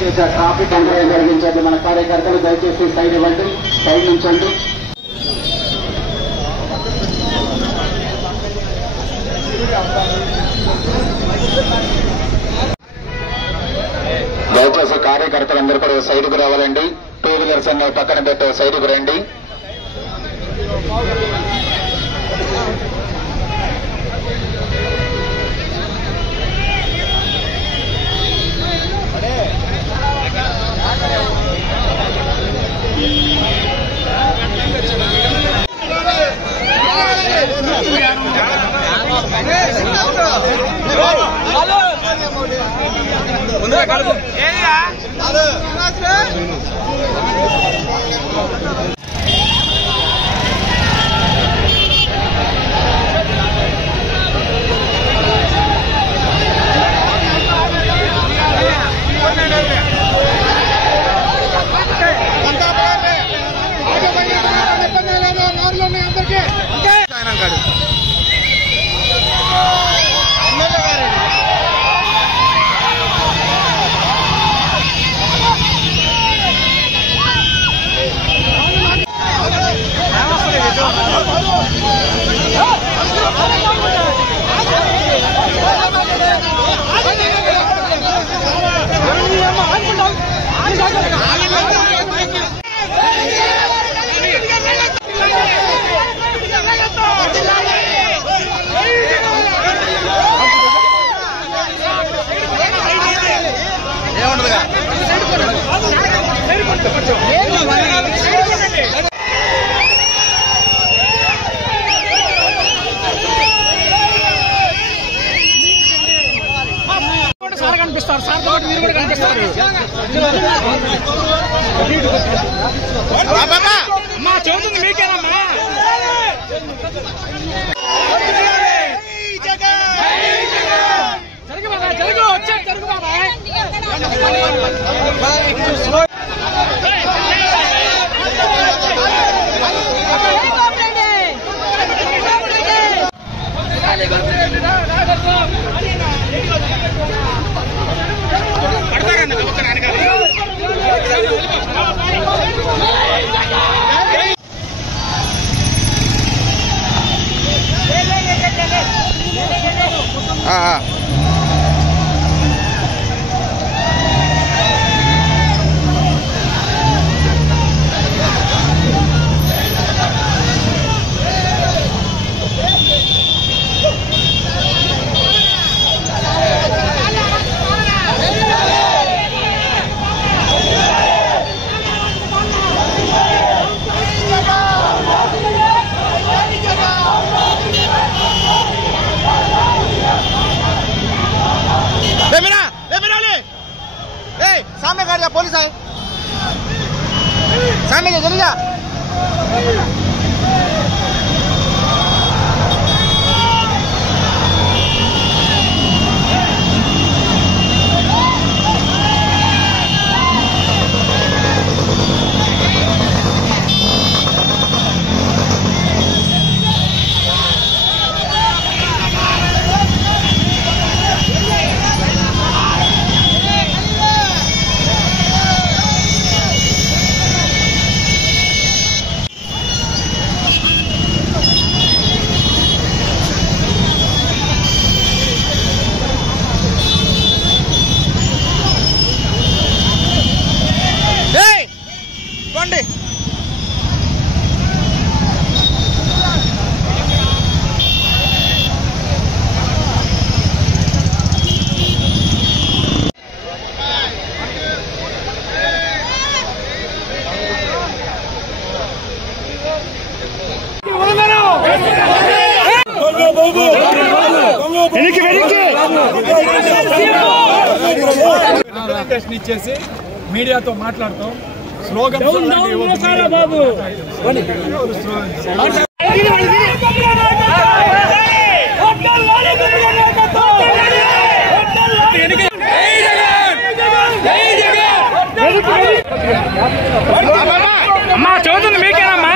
దయచేసి ట్రాఫిక్ అంతరాయం కలిగించండి. మన కార్యకర్తలు దయచేసి సైడ్ ఇవ్వండి, సైడ్ నుంచండి. దయచేసి కార్యకర్తలందరూ కూడా సైడ్కు రావాలండి. టూ వీలర్స్ అన్ని పక్కన పెట్టి సైడ్కు రండి. సార్ కనిపిస్తారు, సార్ తో మీరు కూడా కనిపిస్తారు. మా చదువుతుంది మీకేనమ్మా. జరుగు బాబా, జరుగు వచ్చే జరుగు బాబా. सामने गाड़ी पुलिस है, सामने जल्दी जा. ప్రెజెంటేషన్ ఇచ్చేసి మీడియాతో మాట్లాడతాం. స్లోగన్ అమ్మా చదువుతుంది మీకేనమ్మా.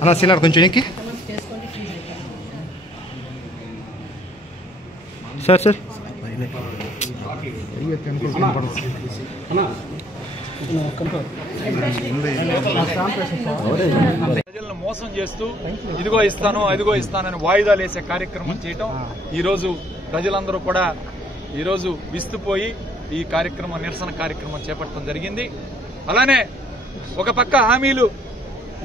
అన్న సినార్ కొంచెం ఎక్కి సార్ సార్ ప్రజలను మోసం చేస్తూ ఇదిగో ఇస్తాను అదిగో ఇస్తానని వాయిదాలు వేసే కార్యక్రమం చేయటం ఈరోజు ప్రజలందరూ కూడా ఈరోజు విస్తుపోయి ఈ కార్యక్రమం నిరసన కార్యక్రమం చేపట్టడం జరిగింది. అలానే ఒక పక్క హామీలు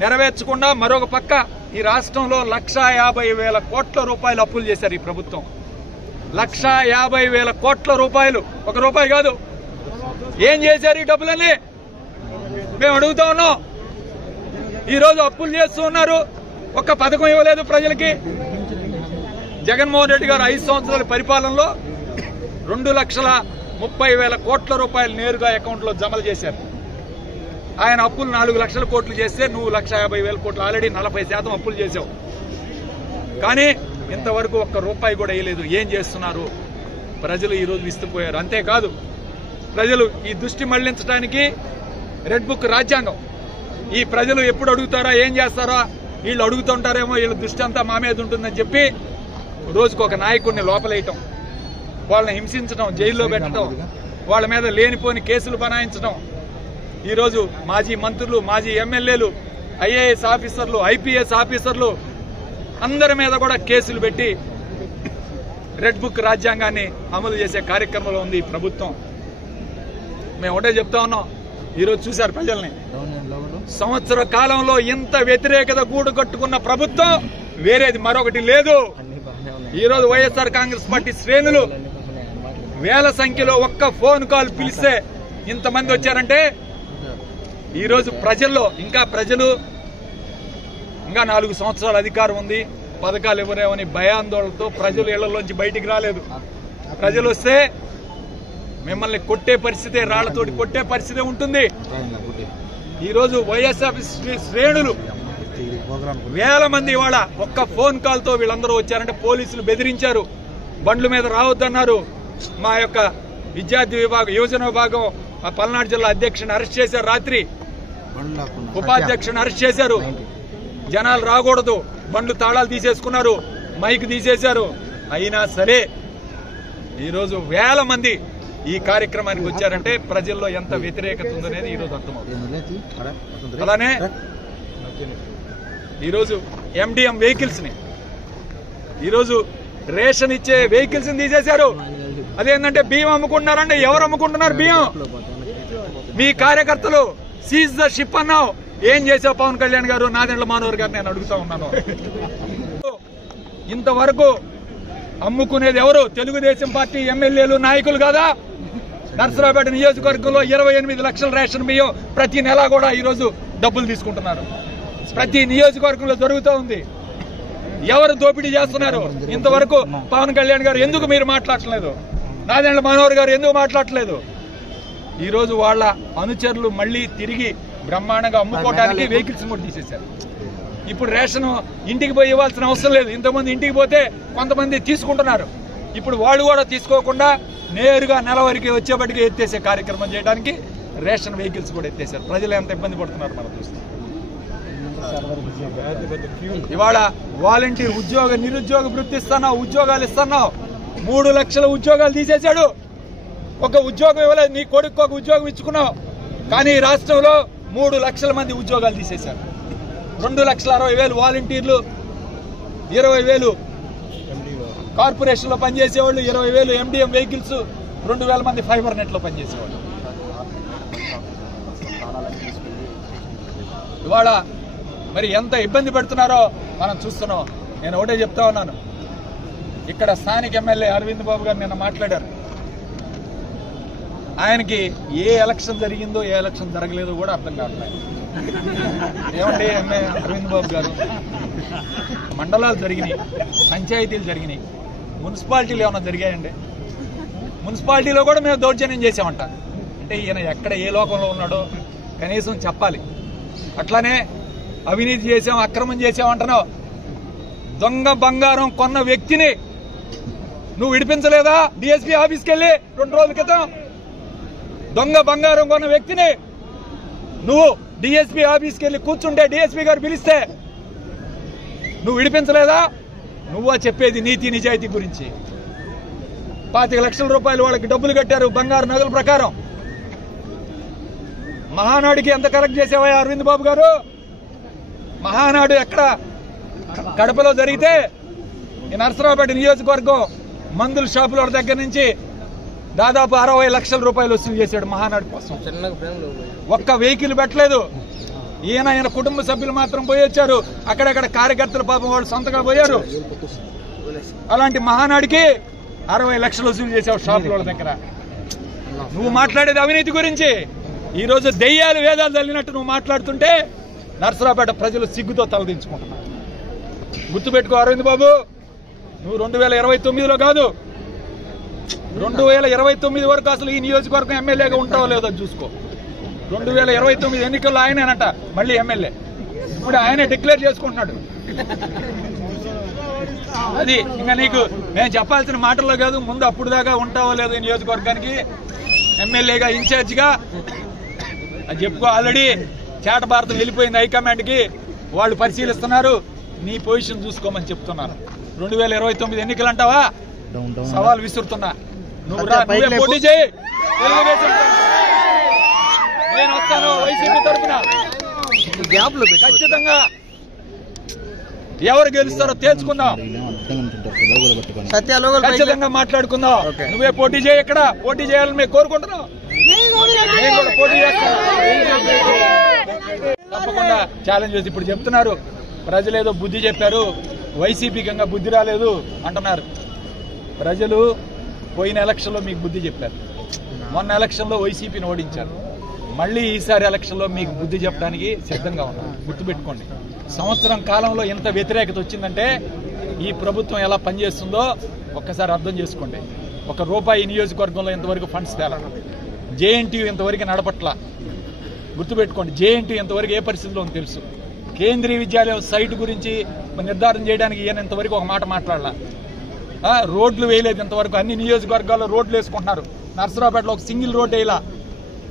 నెరవేర్చకుండా మరొక పక్క ఈ రాష్ట్రంలో 1,50,000 కోట్ల రూపాయలు అప్పులు చేశారు ఈ ప్రభుత్వం. 1,50,000 కోట్ల రూపాయలు, ఒక రూపాయి కాదు. ఏం చేశారు ఈ డబ్బులని మేము అడుగుతా ఉన్నాం. ఈరోజు అప్పులు చేస్తూ ఉన్నారు, ఒక్క పథకం ఇవ్వలేదు ప్రజలకి. జగన్మోహన్ రెడ్డి గారు 5 సంవత్సరాల పరిపాలనలో 2,30,000 కోట్ల రూపాయలు నేరుగా అకౌంట్లో జమలు చేశారు. ఆయన అప్పులు 4 లక్షల కోట్లు చేస్తే నువ్వు 1,50,000 కోట్లు, ఆల్రెడీ 40% అప్పులు చేశావు. కానీ ఇంతవరకు ఒక్క రూపాయి కూడా వేయలేదు. ఏం చేస్తున్నారు? ప్రజలు ఈరోజు విస్తుపోయారు. అంతేకాదు, ప్రజలు ఈ దృష్టి మళ్లించడానికి రెడ్ బుక్ రాజ్యాంగం, ఈ ప్రజలు ఎప్పుడు అడుగుతారా, ఏం చేస్తారా, వీళ్ళు అడుగుతుంటారేమో, వీళ్ళ దృష్టి అంతా మా మీద ఉంటుందని చెప్పి రోజుకు ఒక నాయకుడిని లోపలేయటం, వాళ్ళని హింసించడం, జైల్లో పెట్టడం, వాళ్ళ మీద లేనిపోని కేసులు బనాయించడం. ఈరోజు మాజీ మంత్రులు, మాజీ ఎమ్మెల్యేలు, ఐఏఎస్ ఆఫీసర్లు, ఐపీఎస్ ఆఫీసర్లు అందరి మీద కూడా కేసులు పెట్టి రెడ్ బుక్ రాజ్యాంగాన్ని అమలు చేసే కార్యక్రమంలో ఉంది ఈ ప్రభుత్వం. మేము ఒకటే చెప్తా ఉన్నాం. ఈరోజు చూశారు ప్రజల్ని, సంవత్సర కాలంలో ఇంత వ్యతిరేకత గూడు కట్టుకున్న ప్రభుత్వం వేరేది మరొకటి లేదు. ఈరోజు వైఎస్ఆర్ కాంగ్రెస్ పార్టీ శ్రేణులు వేల సంఖ్యలో ఒక్క ఫోన్ కాల్ పిలిస్తే ఇంతమంది వచ్చారంటే ఈరోజు ప్రజల్లో ప్రజలు ఇంకా 4 సంవత్సరాల అధికారం ఉంది, పథకాలు ఇవ్వరేమని భయాందోళనతో ప్రజలు ఇళ్లలోంచి బయటికి రాలేదు. ప్రజలు వస్తే మిమ్మల్ని కొట్టే పరిస్థితే, రాళ్లతోటి కొట్టే పరిస్థితే ఉంటుంది. ఈరోజు వైఎస్ఆర్ శ్రేణులు వేల మంది ఇవాళ ఒక్క ఫోన్ కాల్ తో వీళ్ళందరూ వచ్చారంటే పోలీసులు బెదిరించారు, బండ్ల మీద రావద్దన్నారు. మా యొక్క విద్యార్థి విభాగం, యువజన విభాగం పల్నాడు జిల్లా అధ్యక్షుని అరెస్ట్ చేశారు. రాత్రి ఉపాధ్యక్షుని అరెస్ట్ చేశారు. జనాలు రాకూడదు, బండ్లు తాళాలు తీసేసుకున్నారు, మైక్ తీసేశారు. అయినా సరే ఈరోజు వేల మంది ఈ కార్యక్రమానికి వచ్చారంటే ప్రజల్లో ఎంత వ్యతిరేకత ఉందనేది ఈరోజు అర్థమవుతుంది. అలానే ఈరోజు ఎండిఎం వెహికల్స్ ని, ఈరోజు రేషన్ ఇచ్చే వెహికల్స్ ని తీసేశారు. అదేంటంటే బియ్యం అమ్ముకుంటున్నారంటే ఎవరు అమ్ముకుంటున్నారు బియ్యం? మీ కార్యకర్తలు సీజ్ ద షిప్ అన్నావు. ఏం చేసావు పవన్ కళ్యాణ్ గారు, నాదెండ్ల మనోహర్ గారు? నేను అడుగుతా ఉన్నాను. ఇంతవరకు అమ్ముకునేది ఎవరు? తెలుగుదేశం పార్టీ ఎమ్మెల్యేలు, నాయకులు కాదా? నర్సరావుపేట నియోజకవర్గంలో 28 లక్షల రేషన్ బియ్యం ప్రతి నెల కూడా ఈరోజు డబ్బులు తీసుకుంటున్నారు. ప్రతి నియోజకవర్గంలో జరుగుతూ ఉంది. ఎవరు దోపిడీ చేస్తున్నారు? ఇంతవరకు పవన్ కళ్యాణ్ గారు ఎందుకు మీరు మాట్లాడట్లేదు? నాదెండ్ల మనోహర్ గారు ఎందుకు మాట్లాడట్లేదు? ఈరోజు వాళ్ళ అనుచరులు మళ్లీ తిరిగి బ్రహ్మాండంగా అమ్ముకోవడానికి వెహికల్స్ కూడా తీసేశారు. ఇప్పుడు రేషన్ ఇంటికి పోయి ఇవ్వాల్సిన అవసరం లేదు. ఇంతమంది ఇంటికి పోతే కొంతమంది తీసుకుంటున్నారు. ఇప్పుడు వాళ్ళు కూడా తీసుకోకుండా నేరుగా నెలవరికి వచ్చేపటికి ఎత్తేసే కార్యక్రమం చేయడానికి రేషన్ వెహికల్స్ కూడా ఎత్తేశారు. ప్రజలు ఎంత ఇబ్బంది పడుతున్నారు మనం చూస్తాం. ఇవాళ వాలంటీర్ ఉద్యోగ, నిరుద్యోగ వృత్తి ఇస్తున్నావు, ఉద్యోగాలు ఇస్తున్నావు. 3 లక్షల ఉద్యోగాలు తీసేశాడు. ఒక ఉద్యోగం ఇవ్వలేదు. నీ కొడుకు ఒక ఉద్యోగం ఇచ్చుకున్నావు. కానీ రాష్ట్రంలో 3 లక్షల మంది ఉద్యోగాలు తీసేశారు. 2,60,000 వాలంటీర్లు, 20,000 కార్పొరేషన్ లో పనిచేసేవాళ్ళు, 20,000 ఎండిఎం వెహికల్స్, 2,000 మంది ఫైబర్ నెట్ లో పనిచేసేవాళ్ళు. ఇవాళ మరి ఎంత ఇబ్బంది పెడుతున్నారో మనం చూస్తున్నాం. నేను ఒకటే చెప్తా ఉన్నాను. ఇక్కడ స్థానిక ఎమ్మెల్యే అరవింద్ బాబు గారు నిన్న మాట్లాడారు. ఆయనకి ఏ ఎలక్షన్ జరిగిందో ఏ ఎలక్షన్ జరగలేదో కూడా అర్థం కావట్లేదు. ఏమండి అరవింద్ బాబు గారు, మండలాలు జరిగినాయి, పంచాయతీలు జరిగినాయి, మున్సిపాలిటీలు ఏమన్నా జరిగాయండి? మున్సిపాలిటీలో కూడా మేము దౌర్జన్యం చేసామంట. అంటే ఈయన ఎక్కడ ఏ లోకంలో ఉన్నాడో కనీసం చెప్పాలి. అట్లానే అవినీతి చేసాం, అక్రమం చేసామంటున్నావు. దొంగ బంగారం కొన్న వ్యక్తిని నువ్వు విడిపించలేదా? డిఎస్పీ ఆఫీస్కి వెళ్ళి 2 రోజుల క్రితం దొంగ బంగారం కొన్న వ్యక్తిని నువ్వు డిఎస్పీ ఆఫీస్కి వెళ్ళి కూర్చుంటే, డిఎస్పీ గారు పిలిస్తే నువ్వు విడిపించలేదా? నువ్వా చెప్పేది నీతి నిజాయితీ గురించి? 25 లక్షల రూపాయలు వాళ్ళకి డబ్బులు కట్టారు బంగారు నగల ప్రకారం. మహానాడుకి ఎంత కలెక్ట్ చేసావా అరవింద్ బాబు గారు? మహానాడు ఎక్కడ? కడపలో జరిగితే ఈ నర్సరావుపేట నియోజకవర్గం మందుల షాపుల దగ్గర నుంచి దాదాపు 60 లక్షల రూపాయలు వసూలు చేశాడు మహానాడు కోసం. ఒక్క వెహికల్ పెట్టలేదు. ఈయన కుటుంబ సభ్యులు మాత్రం పోయి వచ్చారు. అక్కడక్కడ కార్యకర్తలు పాపం వాళ్ళు సొంతగా పోయారు. అలాంటి మహానాడికి 60 లక్షలు వసూలు చేశావు షాపుల దగ్గర. నువ్వు మాట్లాడేది అవినీతి గురించి. ఈ రోజు దెయ్యాలు వేదాలు చల్లినట్టు నువ్వు మాట్లాడుతుంటే నర్సరావుపేట ప్రజలు సిగ్గుతో తలదించుకుంటున్నారు. గుర్తుపెట్టుకో అరవింద్ బాబు, నువ్వు 2029లో కాదు, 2029 వరకు అసలు ఈ నియోజకవర్గం ఎమ్మెల్యేగా ఉంటావో లేదో చూసుకో. 2029 ఎన్నికల్లో ఆయనేనంట మళ్ళీ ఎమ్మెల్యే. ఇప్పుడు ఆయనే డిక్లేర్ చేసుకుంటున్నాడు. అది ఇంకా నీకు నేను చెప్పాల్సిన మాటల్లో కాదు. ముందు అప్పుడు దాకా ఉంటావో లేదో ఈ నియోజకవర్గానికి ఎమ్మెల్యేగా ఇన్ఛార్జిగా అది చెప్పుకో. ఆల్రెడీ చేట భారతం వెళ్ళిపోయింది హైకమాండ్కి. వాళ్ళు పరిశీలిస్తున్నారు. నీ పొజిషన్ చూసుకోమని చెప్తున్నారు. 2029 ఎన్నికలు అంటావా? సవాల్ విసురుతున్నా. నువ్వే పోటీ చేయి. నేను వస్తాను వైసీపీ తరఫున. ఖచ్చితంగా ఎవరు గెలుస్తారో తేల్చుకుందాం. ఖచ్చితంగా మాట్లాడుకుందాం. నువ్వే పోటీ చేయి. ఇక్కడ పోటీ చేయాలని మేము కోరుకుంటున్నాం. నేను కూడా పోటీ చేస్తాను తప్పకుండా. ఛాలెంజ్ చేసి ఇప్పుడు చెప్తున్నారు ప్రజలు ఏదో బుద్ధి చెప్పారు, వైసీపీకి ఇంకా బుద్ధి రాలేదు అంటున్నారు. ప్రజలు పోయిన ఎలక్షన్లో మీకు బుద్ధి చెప్పారు. మొన్న ఎలక్షన్లో వైసీపీని ఓడించారు. మళ్ళీ ఈసారి ఎలక్షన్లో మీకు బుద్ధి చెప్పడానికి సిద్ధంగా ఉన్నారు. గుర్తుపెట్టుకోండి. సంవత్సరం కాలంలో ఎంత వ్యతిరేకత వచ్చిందంటే ఈ ప్రభుత్వం ఎలా పనిచేస్తుందో ఒక్కసారి అర్థం చేసుకోండి. ₹1 నియోజకవర్గంలో ఇంతవరకు ఫండ్స్ తేలాలి. జేఎన్టీయూ ఇంతవరకు నడపట్ల. గుర్తుపెట్టుకోండి. జేఎన్టీయూ ఇంతవరకు ఏ పరిస్థితిలో తెలుసు. కేంద్రీయ విద్యాలయం సైటు గురించి నిర్ధారణ చేయడానికి ఈయన ఇంతవరకు ఒక మాట మాట్లాడాల. రోడ్లు వేయలేదు ఇంతవరకు. అన్ని నియోజకవర్గాల్లో రోడ్లు వేసుకుంటున్నారు. నర్సరావుపేటలో ఒక సింగిల్ రోడ్డు వేయాల.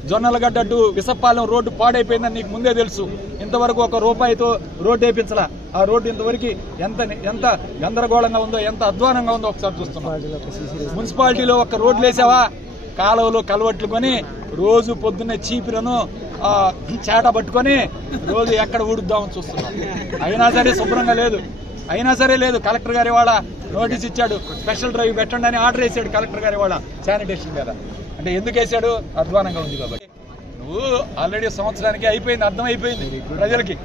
జొన్నలగడ్డ టు విసప్పాలెం రోడ్డు పాడైపోయిందని నీకు ముందే తెలుసు. ఇంతవరకు ₹1 రోడ్డు వేయించాల. ఆ రోడ్డు ఇంతవరకు ఎంత గందరగోళంగా ఉందో, ఎంత అధ్వానంగా ఉందో ఒకసారి చూస్తున్నాం. మున్సిపాలిటీలో ఒక్క రోడ్లు వేసావా? కాలువలు కలవట్లు కొని రోజు పొద్దున్నే చీపిరను చేట పట్టుకొని రోజు ఎక్కడ ఊడుద్దామని చూస్తున్నాం. అయినా సరే శుభ్రంగా లేదు. అయినా సరే లేదు. కలెక్టర్ గారి వాళ్ళ నోటీస్ ఇచ్చాడు. స్పెషల్ డ్రైవ్ పెట్టండి అని ఆర్డర్ వేసాడు కలెక్టర్ గారి వాళ్ళ శానిటేషన్ మీద. అంటే ఎందుకు వేసాడు? అధ్వానంగా ఉంది కాబట్టి. నువ్వు ఆల్రెడీ సంవత్సరానికి అయిపోయింది, అర్థమైపోయింది ప్రజలకి.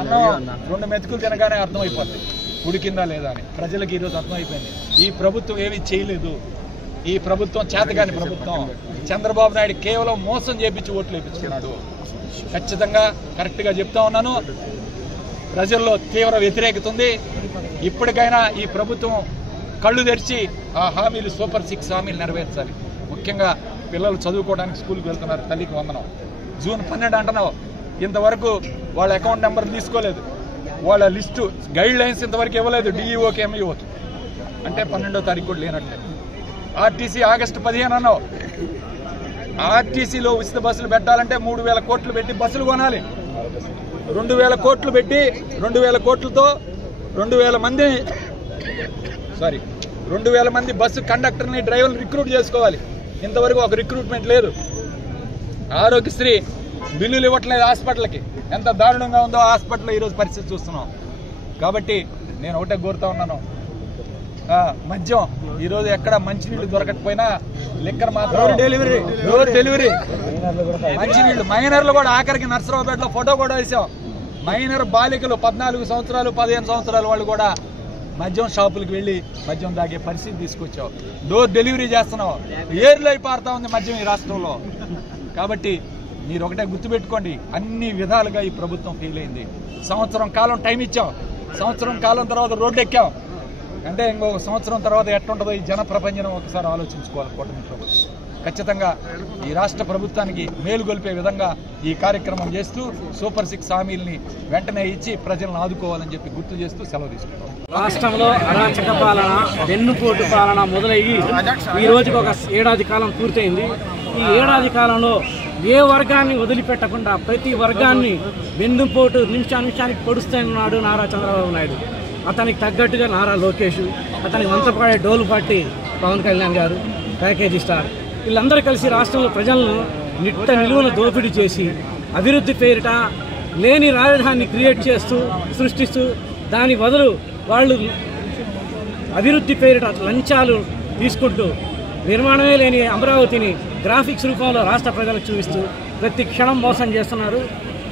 అన్నం 2 మెతుకులు తినగానే అర్థమైపోతుంది ఉడికిందా లేదా అని. ప్రజలకి ఈరోజు అర్థమైపోయింది. ఈ ప్రభుత్వం ఏమీ చేయలేదు. ఈ ప్రభుత్వం చేతగాని ప్రభుత్వం. చంద్రబాబు నాయుడు కేవలం మోసం చేపించి ఓట్లు వేయించుకున్నాడు. ఖచ్చితంగా కరెక్ట్గా చెప్తా ఉన్నాను. ప్రజల్లో తీవ్ర వ్యతిరేకత ఉంది. ఇప్పటికైనా ఈ ప్రభుత్వం కళ్ళు తెరిచి ఆ హామీలు సూపర్ 6 హామీలు నెరవేర్చాలి. ముఖ్యంగా పిల్లలు చదువుకోవడానికి స్కూల్కి వెళ్తున్నారు. తల్లికి వందనం. జూన్ 12 అంటున్నావు. ఇంతవరకు వాళ్ళ అకౌంట్ నెంబర్ తీసుకోలేదు. వాళ్ళ లిస్టు గైడ్ లైన్స్ ఇంతవరకు ఇవ్వలేదు డిఈఓకి ఎంఈఓకి. అంటే 12వ తారీఖు కూడా లేనట్లే. ఆర్టీసీ ఆగస్టు 15 అన్నావు. ఆర్టీసీలో ఉచిత బస్సులు పెట్టాలంటే 3000 కోట్లు పెట్టి బస్సులు కొనాలి. 2000 కోట్లు పెట్టి 2000 కోట్లతో 2000 మంది బస్సు కండక్టర్ని డ్రైవర్లు రిక్రూట్ చేసుకోవాలి. ఇంతవరకు ఒక రిక్రూట్మెంట్ లేదు. ఆరోగ్యశ్రీ బిల్లులు ఇవ్వట్లేదు హాస్పిటల్కి. ఎంత దారుణంగా ఉందో హాస్పిటల్లో ఈరోజు పరిస్థితి చూస్తున్నాం. కాబట్టి నేను ఒకటే కోరుతా ఉన్నాను. మద్యం ఈరోజు ఎక్కడ మంచినీళ్ళు దొరకకపోయినా లిక్కర్ మాత్రం డోర్ డెలివరీ మంచినీళ్ళు. మైనర్లు కూడా ఆఖరికి నర్సరావుపేటలో ఫోటో కూడా వేసాం. మైనర్ బాలికలు 14 సంవత్సరాలు 15 సంవత్సరాల వాళ్ళు కూడా మద్యం షాపులకు వెళ్ళి మద్యం తాగే పరిస్థితి తీసుకొచ్చావు. డోర్ డెలివరీ చేస్తున్నావు. ఏర్లు అయిపోతా ఉంది మద్యం ఈ రాష్ట్రంలో. కాబట్టి మీరు ఒకటే గుర్తుపెట్టుకోండి. అన్ని విధాలుగా ఈ ప్రభుత్వం ఫెయిల్ అయింది. సంవత్సరం కాలం టైం ఇచ్చాం. సంవత్సరం కాలం తర్వాత రోడ్డు ఎక్కాం. అంటే ఇంకొక సంవత్సరం తర్వాత ఎట్టుంటుందో ఈ జన ప్రపంచం ఒకసారి ఆలోచించుకోవాలి కూటమి ప్రభుత్వం. ఖచ్చితంగా ఈ రాష్ట్ర ప్రభుత్వానికి మేలు గొలిపే విధంగా ఈ కార్యక్రమం చేస్తూ సూపర్ 6 హామీల్ని వెంటనే ఇచ్చి ప్రజలను ఆదుకోవాలని చెప్పి గుర్తు చేస్తూ సెలవు తీసుకుంటాం. రాష్ట్రంలో అరాచక పాలన, వెన్నుపోటు పాలన మొదలయ్యి ఈ రోజుకి ఒక ఏడాది కాలం పూర్తయింది. ఈ ఏడాది కాలంలో ఏ వర్గాన్ని వదిలిపెట్టకుండా ప్రతి వర్గాన్ని వెన్నుపోటు నిమిషానికి పొడుస్తున్నాడు నారా చంద్రబాబు నాయుడు. అతనికి తగ్గట్టుగా నారా లోకేష్, అతనికి వంచపాడే డోలుపాటి పవన్ కళ్యాణ్ గారు, ప్యాకేజీ స్టార్, వీళ్ళందరూ కలిసి రాష్ట్రంలో ప్రజలను నిట్ట నిలువన దోపిడీ చేసి అభివృద్ధి పేరిట లేని రాజధానిని క్రియేట్ చేస్తూ సృష్టిస్తూ దాని బదులు వాళ్ళు అభివృద్ధి పేరిట లంచాలు తీసుకుంటూ నిర్మాణమే లేని అమరావతిని గ్రాఫిక్స్ రూపంలో రాష్ట్ర ప్రజలకు చూపిస్తూ ప్రతి క్షణం మోసం చేస్తున్నారు.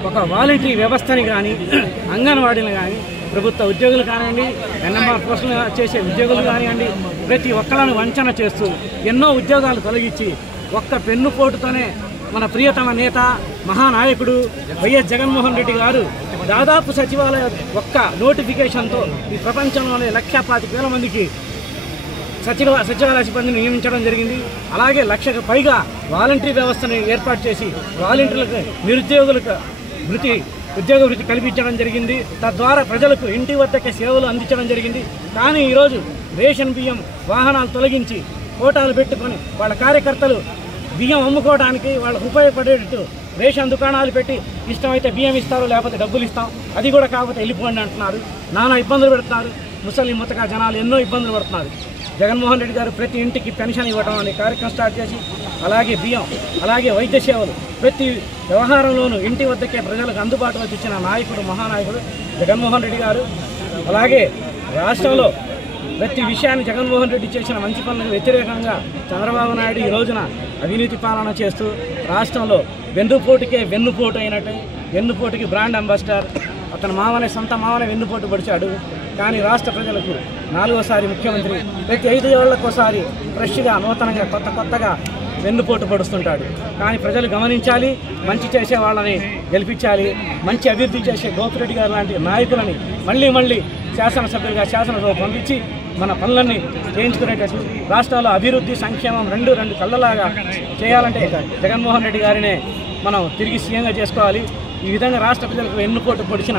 ఒక వాలంటరీ వ్యవస్థని కానీ, అంగన్వాడీని కానీ, ప్రభుత్వ ఉద్యోగులు కానివ్వండి, ఎన్ఎంఆర్ పోస్టులు చేసే ఉద్యోగులు కానివ్వండి, ప్రతి ఒక్కళ్ళను వంచన చేస్తూ ఎన్నో ఉద్యోగాలు తొలగించి ఒక్క పెన్నుపోటుతోనే మన ప్రియతమ నేత మహానాయకుడు వైఎస్ జగన్మోహన్ రెడ్డి గారు దాదాపు సచివాలయ ఒక్క నోటిఫికేషన్తో ఈ ప్రపంచంలోనే 1,25,000 మందికి సచివాలయ సిబ్బందిని నియమించడం జరిగింది. అలాగే 1,00,000కు పైగా వాలంటరీ వ్యవస్థను ఏర్పాటు చేసి వాలంటీర్లకు నిరుద్యోగులకు ఉద్యోగ వృత్తి కల్పించడం జరిగింది. తద్వారా ప్రజలకు ఇంటి వద్దకే సేవలు అందించడం జరిగింది. కానీ ఈరోజు రేషన్ బియ్యం వాహనాలు తొలగించి కోటాలు పెట్టుకొని వాళ్ళ కార్యకర్తలు బియ్యం అమ్ముకోవడానికి వాళ్ళకు ఉపయోగపడేటట్టు రేషన్ దుకాణాలు పెట్టి ఇష్టమైతే బియ్యం ఇస్తారు, లేకపోతే డబ్బులు ఇస్తాం, అది కూడా కాకపోతే వెళ్ళిపోండి అంటున్నారు. నానా ఇబ్బందులు పెడుతున్నారు. ముసలి ముతక జనాలు ఎన్నో ఇబ్బందులు పడుతున్నారు. జగన్మోహన్ రెడ్డి గారు ప్రతి ఇంటికి పెన్షన్ ఇవ్వడం అనే కార్యక్రమం స్టార్ట్ చేసి, అలాగే బియ్యం, అలాగే వైద్య సేవలు, ప్రతి వ్యవహారంలోనూ ఇంటి వద్దకే ప్రజలకు అందుబాటులోకి ఇచ్చిన నాయకుడు మహానాయకుడు జగన్మోహన్ రెడ్డి గారు. అలాగే రాష్ట్రంలో ప్రతి విషయాన్ని జగన్మోహన్ రెడ్డి చేసిన మంచి పనులకు వ్యతిరేకంగా చంద్రబాబు నాయుడు ఈ రోజున అవినీతి పాలన చేస్తూ రాష్ట్రంలో వెన్నుపోటు అయినట్టు, వెన్నుపోటుకి బ్రాండ్ అంబాసిడర్, అతని సొంత మామనే వెన్నుపోటు పడిచాడు. కానీ రాష్ట్ర ప్రజలకు 4వసారి ముఖ్యమంత్రి, ప్రతి 5 ఏళ్లకోసారి ఫ్రెష్గా నూతనంగా కొత్తగా వెన్నుపోటు పడుస్తుంటాడు. కానీ ప్రజలు గమనించాలి, మంచి చేసే వాళ్ళని గెలిపించాలి. మంచి అభివృద్ధి చేసే గోపిరెడ్డి గారు లాంటి నాయకులని మళ్ళీ శాసనసభ్యులుగా శాసనసభ పంపించి మన పనులన్నీ చేయించుకునేటట్టు రాష్ట్రంలో అభివృద్ధి సంక్షేమం రెండు కళ్ళలాగా చేయాలంటే జగన్మోహన్ రెడ్డి గారినే మనం తిరిగి సీఎంగా చేసుకోవాలి. ఈ విధంగా రాష్ట్ర ప్రజలకు వెన్నుపోటు పొడిచిన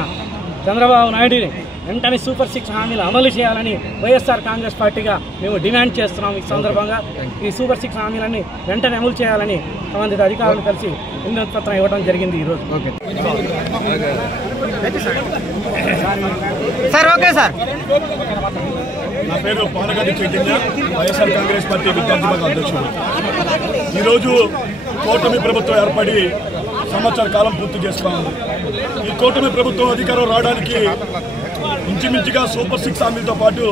చంద్రబాబు నాయుడిని వెంటనే సూపర్ 6 హామీలు అమలు చేయాలని వైఎస్ఆర్ కాంగ్రెస్ పార్టీగా మేము డిమాండ్ చేస్తున్నాం. ఈ సందర్భంగా ఈ సూపర్ 6 హామీలన్నీ వెంటనే అమలు చేయాలని సంబంధిత అధికారులు కలిసి వినతి పత్రం ఇవ్వడం జరిగింది ఈరోజు. Okay sir. నా పేరు పానగడ్డి చైతన్య, వైఎస్ఆర్ కాంగ్రెస్ పార్టీ విద్యార్థి విభాగ అధ్యక్షుడు. ఈరోజు కూటమి ప్రభుత్వం ఏర్పడి సంవత్సర కాలం పూర్తి చేసుకోవాలి. ఈ కూటమి ప్రభుత్వం అధికారం రావడానికి ఇంచుమించుగా సూపర్ 6 హామీలతో పాటు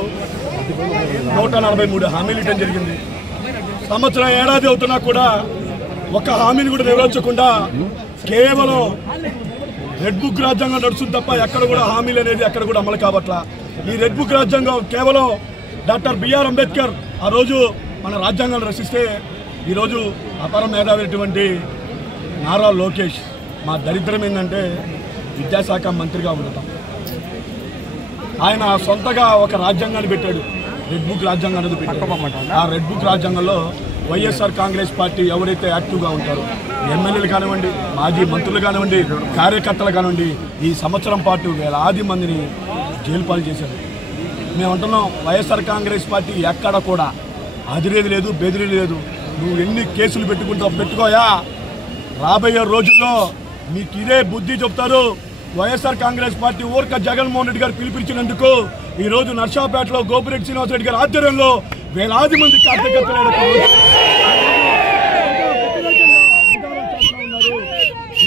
143 హామీలు ఇవ్వడం జరిగింది. సంవత్సరం ఏడాది అవుతున్నా కూడా ఒక హామీని కూడా నెరవేర్చకుండా కేవలం రెడ్ బుక్ రాజ్యాంగం నడుస్తుంది తప్ప ఎక్కడ కూడా హామీలు అనేది ఎక్కడ కూడా అమలు కావట్లా. ఈ రెడ్ బుక్ రాజ్యాంగం కేవలం డాక్టర్ బిఆర్ అంబేద్కర్ ఆ రోజు మన రాజ్యాంగాన్ని రచిస్తే ఈరోజు అపర మేధావినటువంటి నారా లోకేష్ మా దరిద్రం ఏంటంటే విద్యాశాఖ మంత్రిగా ఉండటం. ఆయన సొంతగా ఒక రాజ్యాంగాన్ని పెట్టాడు, రెడ్ బుక్ రాజ్యాంగం అనేది పెట్టాడు. ఆ రెడ్ బుక్ రాజ్యాంగంలో వైఎస్ఆర్ కాంగ్రెస్ పార్టీ ఎవరైతే యాక్టివ్గా ఉంటారో ఎమ్మెల్యేలు కానివ్వండి, మాజీ మంత్రులు కానివ్వండి, కార్యకర్తలు కానివ్వండి, ఈ సంవత్సరం పాటు వేలాది మందిని జైలు పాలు చేశారు. మేము అంటున్నాం, వైఎస్ఆర్ కాంగ్రెస్ పార్టీ ఎక్కడ కూడా అదిరేది లేదు, బెదిరేది లేదు. నువ్వు ఎన్ని కేసులు పెట్టుకోయా, రాబోయే రోజుల్లో మీకు ఇదే బుద్ధి చెప్తారు. వైఎస్ఆర్ కాంగ్రెస్ పార్టీ ఊరక జగన్మోహన్ రెడ్డి గారు పిలిపించినందుకు ఈరోజు నర్సాపేటలో గోపిరెడ్డి శ్రీనివాసరెడ్డి గారి ఆధ్వర్యంలో వేలాది మంది కార్యకర్తలు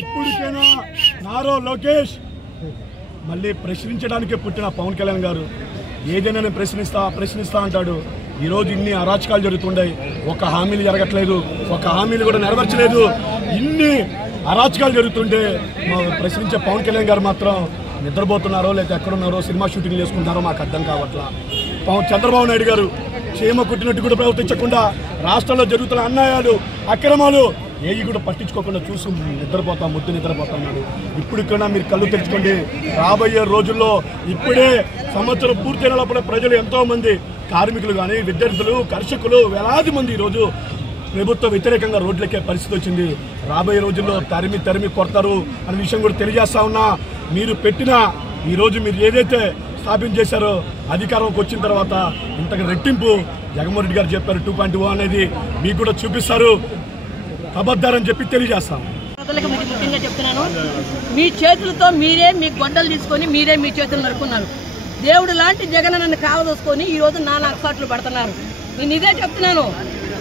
ఇప్పటికైనా నారా లోకేష్ మళ్ళీ ప్రశ్నించడానికే పుట్టిన పవన్ కళ్యాణ్ గారు ఏదైనా నేను ప్రశ్నిస్తా అంటాడు. ఈరోజు ఇన్ని అరాచకాలు జరుగుతుంటాయి, ఒక హామీలు జరగట్లేదు, ఒక హామీలు కూడా నెరవేర్చలేదు. ఇన్ని అరాచకాలు జరుగుతుంటే ప్రశ్నించే పవన్ కళ్యాణ్ గారు మాత్రం నిద్రపోతున్నారో లేదా ఎక్కడున్నారో సినిమా షూటింగ్ చేసుకుంటారో మాకు అర్థం కావట్లా. చంద్రబాబు నాయుడు గారు క్షేమ కొట్టినట్టు కూడా ప్రవర్తించకుండా రాష్ట్రంలో జరుగుతున్న అన్యాయాలు, అక్రమాలు ఏవి కూడా పట్టించుకోకుండా చూసి ముద్దు నిద్రపోతున్నాడు. ఇప్పటికైనా మీరు కళ్ళు తెరుచుకోండి. రాబోయే రోజుల్లో ఇప్పుడే సంవత్సరం పూర్తయిన లోపల ప్రజలు ఎంతోమంది కార్మికులు కానీ, విద్యార్థులు, కర్షకులు వేలాది మంది ఈరోజు ప్రభుత్వ వ్యతిరేకంగా రోడ్లెక్కే పరిస్థితి వచ్చింది. రాబోయే రోజుల్లో తరిమి కొడతారు అనే విషయం కూడా తెలియజేస్తా ఉన్నా. మీరు పెట్టిన ఈరోజు మీరు ఏదైతే స్థాపించేశారో అధికారంకి వచ్చిన తర్వాత ఇంతకు రెట్టింపు జగన్మోహన్ రెడ్డి గారు చెప్పారు 2.0 అనేది మీకు కూడా చూపిస్తారు. అబద్ధారని చెప్పి తెలియజేస్తాం. ముఖ్యంగా చెప్తున్నాను, మీ చేతులతో మీరే మీ గొడ్డలు తీసుకొని మీరే మీ చేతులు నరుకున్నారు. దేవుడు లాంటి జగన్ నన్ను కావదోసుకొని ఈ రోజు నానా అక్సాట్లు పడుతున్నారు. నేను ఇదే చెప్తున్నాను,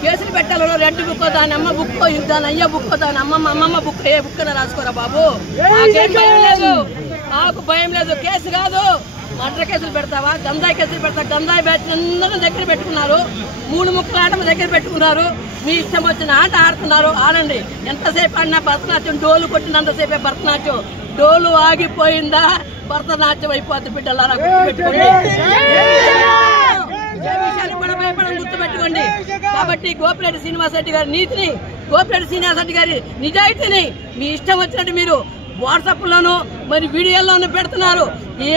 కేసులు పెట్టాలలో రెడ్ బుక్, దాని అమ్మ బుక్, దాని అయ్య బుక్, దాని అమ్మమ్మ బుక్, ఏ బుక్ రాసుకోరా బాబు. నాకేం భయం లేదు, నాకు భయం లేదు. కేసు కాదు, మర్డర్ కేసులు పెడతావా, గంజాయి కేసులు పెడతావా? గంజాయి బ్యాచ్ అందరూ దగ్గర పెట్టుకున్నారు, 3 ముక్కల ఆట దగ్గర పెట్టుకున్నారు. మీ ఇష్టం వచ్చిన ఆట ఆడుతున్నారు, ఆడండి. ఎంతసేపు ఆడినా భరతనాట్యం, డోలు కొట్టినంతసేపే భరతనాట్యం. డోలు ఆగిపోయిందా భరతనాట్యం అయిపోద్ది బిడ్డలారా, గుర్తుపెట్టుకోండి. ఏ విషయాన్ని కూడా భయపడడం గుర్తుపెట్టుకోండి. కాబట్టి గోపిరెడ్డి శ్రీనివాసరెడ్డి గారి నీతిని, గోపిరెడ్డి శ్రీనివాసరెడ్డి గారి నిజాయితీని మీ ఇష్టం వచ్చినట్టు మీరు వాట్సాప్లోనూ మరి వీడియోల్లోనూ పెడుతున్నారు.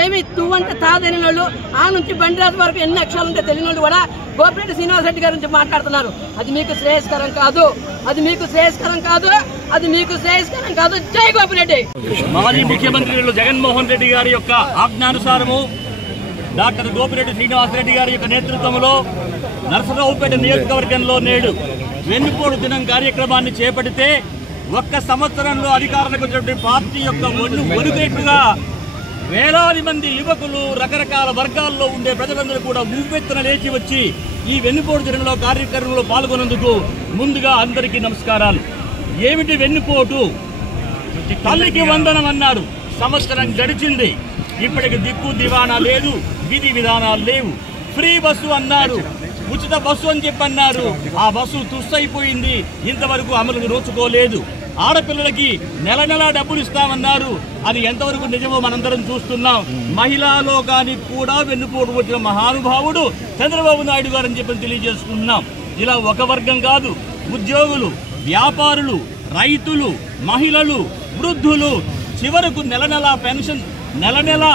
ఏమి తువ్వంటే తాదని వాళ్ళు ఆ నుంచి బండిరాజు వరకు ఎన్ని అక్షరాలు ఉంటే తెలియని వాళ్ళు కూడా గోపిరెడ్డి శ్రీనివాసరెడ్డి గారి నుంచి మాట్లాడుతున్నారు. అది మీకు శ్రేయస్కరం కాదు, అది మీకు శ్రేయస్కరం కాదు, అది మీకు శ్రేయస్కరం కాదు. జై గోపిరెడ్డి. మాజీ ముఖ్యమంత్రి జగన్మోహన్ రెడ్డి గారి యొక్క ఆజ్ఞానుసారము డాక్టర్ గోపిరెడ్డి శ్రీనివాసరెడ్డి గారి యొక్క నేతృత్వంలో నరసరావుపేట నియోజకవర్గంలో నేడు వెన్నుపోటు దినం కార్యక్రమాన్ని చేపడితే 1 సంవత్సరంలో అధికారంలోకి వచ్చినటువంటి పార్టీ యొక్క ఒడుగేట్టుగా వేలాది మంది యువకులు, రకరకాల వర్గాల్లో ఉండే ప్రజలందరూ కూడా ఉవ్వెత్తున లేచి వచ్చి ఈ వెన్నుపోటు దినంలో కార్యక్రమంలో పాల్గొన్నందుకు ముందుగా అందరికీ నమస్కారాలు. ఏమిటి వెన్నుపోటు? తల్లికి వందనం అన్నారు. సంవత్సరం గడిచింది, ఇప్పటికి దిక్కు దివాణా లేదు, విధి విధానాలు లేవు. ఫ్రీ బస్సు అన్నారు, ఉచిత బస్సు అని చెప్పన్నారు. ఆ బస్సు తుస్సైపోయింది, ఇంతవరకు అమలు నోచుకోలేదు. ఆడపిల్లలకి నెల నెలా డబ్బులు ఇస్తామన్నారు, అది ఎంతవరకు నిజమో మనందరం చూస్తున్నాం. మహిళా లోకానికి కూడా వెన్నుపోటు వచ్చిన మహానుభావుడు చంద్రబాబు నాయుడు గారు అని చెప్పి తెలియజేసుకుంటున్నాం. ఇలా ఒక వర్గం కాదు, ఉద్యోగులు, వ్యాపారులు, రైతులు, మహిళలు, వృద్ధులు, చివరకు నెల నెలా పెన్షన్, నెల నెల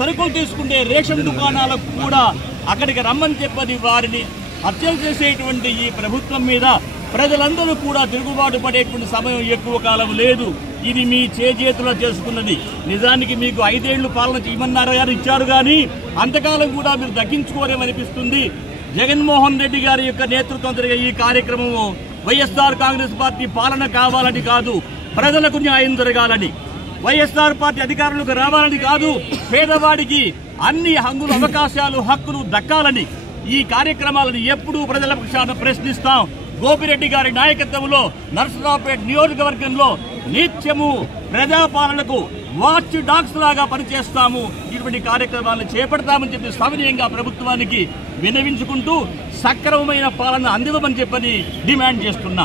సరుకులు తీసుకుంటే రేషన్ దుకాణాలకు కూడా అక్కడికి రమ్మని చెప్పని వారిని హత్యలు చేసేటువంటి ఈ ప్రభుత్వం మీద ప్రజలందరూ కూడా తిరుగుబాటు పడేటువంటి సమయం ఎక్కువ కాలం లేదు. ఇది మీ చేతుల్లో చేసుకున్నది. నిజానికి మీకు 5 ఏళ్లు పాలన చేయమన్నారు గారు, ఇచ్చారు, కానీ అంతకాలం కూడా మీరు దక్కించుకోరేమనిపిస్తుంది. జగన్మోహన్ రెడ్డి గారి యొక్క నేతృత్వం జరిగే ఈ కార్యక్రమము వైఎస్ఆర్ కాంగ్రెస్ పార్టీ పాలన కావాలని కాదు, ప్రజలకు న్యాయం జరగాలని, వైఎస్ఆర్ పార్టీ అధికారంలోకి రావాలని కాదు, పేదవాడికి అన్ని హంగులు, అవకాశాలు, హక్కులు దక్కాలని ఈ కార్యక్రమాలను ఎప్పుడూ ప్రజల పక్షాన ప్రశ్నిస్తాం. గోపిరెడ్డి గారి నాయకత్వంలో నరసరావుపేట నియోజకవర్గంలో నిత్యము ప్రజాపాలనకు వాచ్ డాగ్స్ లాగా పనిచేస్తాము. ఇటువంటి కార్యక్రమాలను చేపడతామని చెప్పి సవినయంగా ప్రభుత్వానికి విన్నవించుకుంటూ సక్రమమైన పాలన అందివ్వమని చెప్పని డిమాండ్ చేస్తున్నాం.